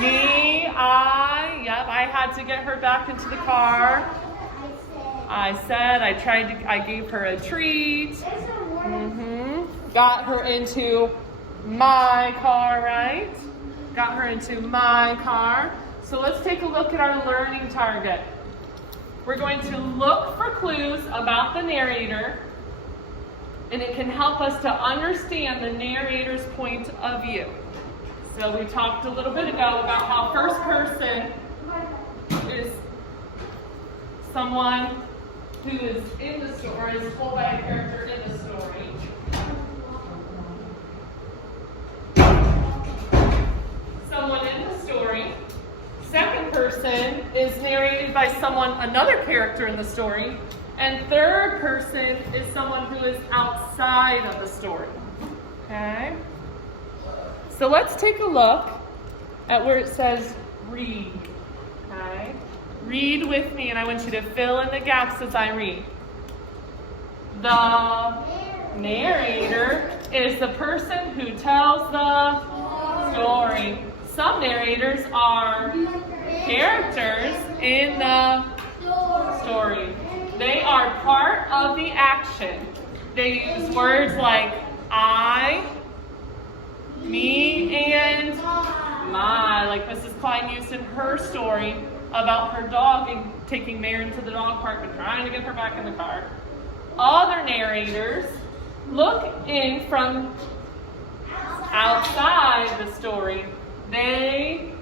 Me, yep, I had to get her back into the car. I gave her a treat. Got her into my car, right? Got her into my car. So let's take a look at our learning target. We're going to look for clues about the narrator, and it can help us to understand the narrator's point of view. So we talked a little bit ago about how first person is someone who is in the story, is told by a character in the story. Someone in the story. Second person is narrated by another character in the story. And third person is someone who is outside of the story. Okay? So let's take a look at where it says read. Okay? Read with me, and I want you to fill in the gaps as I read. The narrator is the person who tells the story. Some narrators are characters in the story. They are part of the action. They use words like I, me, and my, like Mrs. Cline used in her story about her dog and taking Mary to the dog park and trying to get her back in the car. Other narrators look in from outside the story. They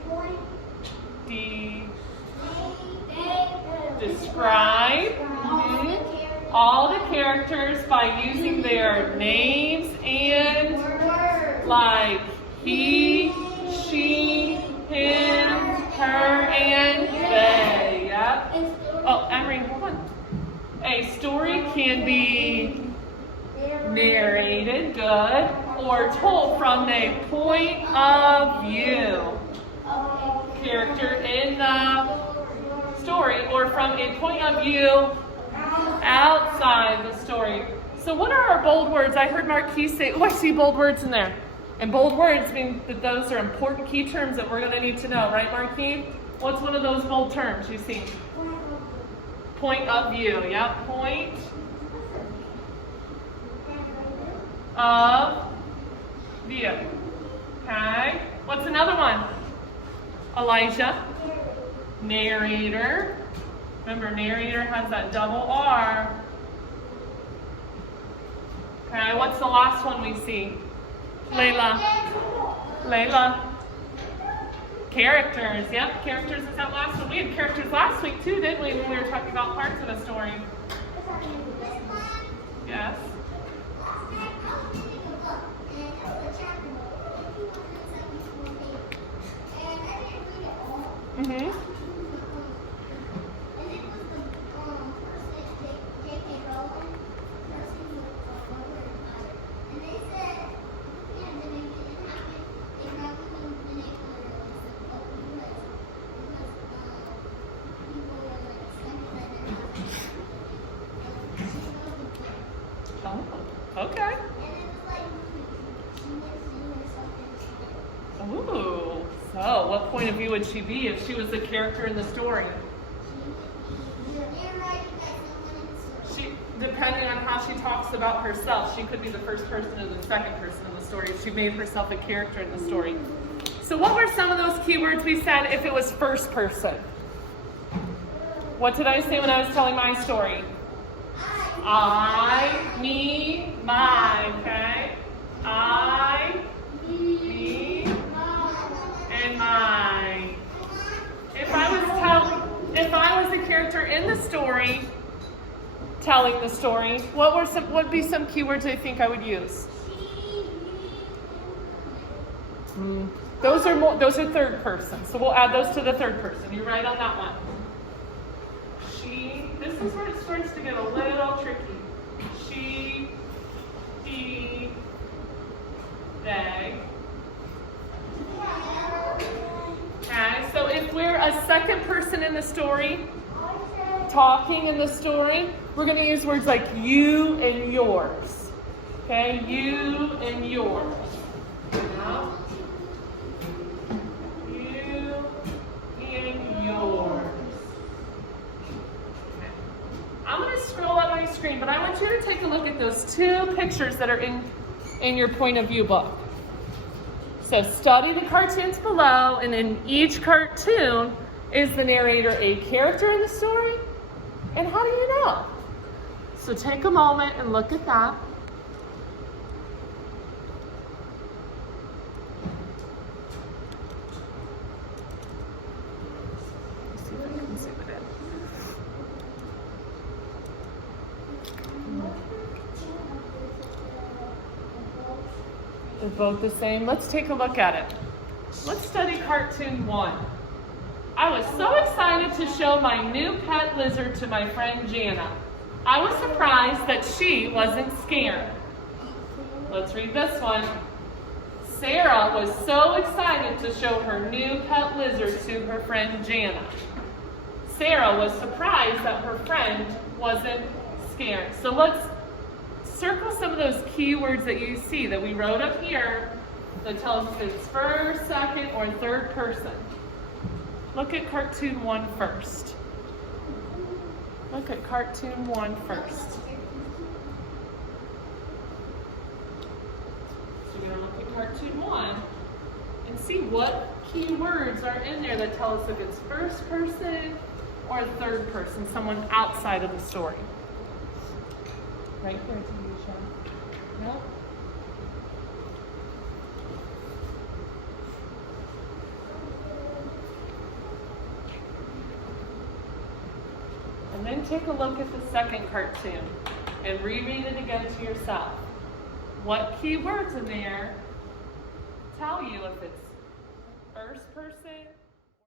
describe all the characters by using their names and like he, she, him, her, and they. Yep. Oh, Emery, hold on. A story can be narrated, good, or told from a point of view. Character in the story, or from a point of view outside the story. So what are our bold words? I heard Marquis say, I see bold words in there. And bold words mean that those are important key terms that we're going to need to know, right, Marquis? What's one of those bold terms you see? Point of view, yeah, point of view. Okay, what's another one? Elijah. Narrator. Remember, narrator has that double R. Okay, what's the last one we see? Layla. Characters. Yep, characters is that last one. We had characters last week too, didn't we, when we were talking about parts of the story? Yes. Okay. Ooh. So, what point of view would she be if she was the character in the story? Depending on how she talks about herself, she could be the first person or the second person in the story. She made herself a character in the story. So what were some of those keywords we said if it was first person? What did I say when I was telling my story? I, me, my, okay? I, me, and my. If I was the character in the story, telling the story, what would be some keywords I think I would use? Those are third person. So we'll add those to the third person. You're right on that one. She, this is where it starts to get a little tricky. She, he, they. Okay, so if we're a second person in the story, talking in the story, we're going to use words like you and yours. Okay, you and yours. Now, you but I want you to take a look at those two pictures that are in your point of view book. So study the cartoons below, and in each cartoon, is the narrator a character in the story? And how do you know? So take a moment and look at that. Let's see if I can zoom it in. They're both the same. Let's take a look at it. Let's study cartoon 1. I was so excited to show my new pet lizard to my friend Jana. I was surprised that she wasn't scared. Let's read this one. Sarah was so excited to show her new pet lizard to her friend Jana. Sarah was surprised that her friend wasn't scared. So let's circle some of those key words that you see that we wrote up here that tell us if it's first, second, or third person. Look at cartoon 1 first. Look at cartoon 1 first. So you're going to look at cartoon 1 and see what key words are in there that tell us if it's first person or third person, someone outside of the story. Right there, Tanisha. Yep. And then take a look at the second cartoon and reread it again to yourself. What key words in there tell you if it's first person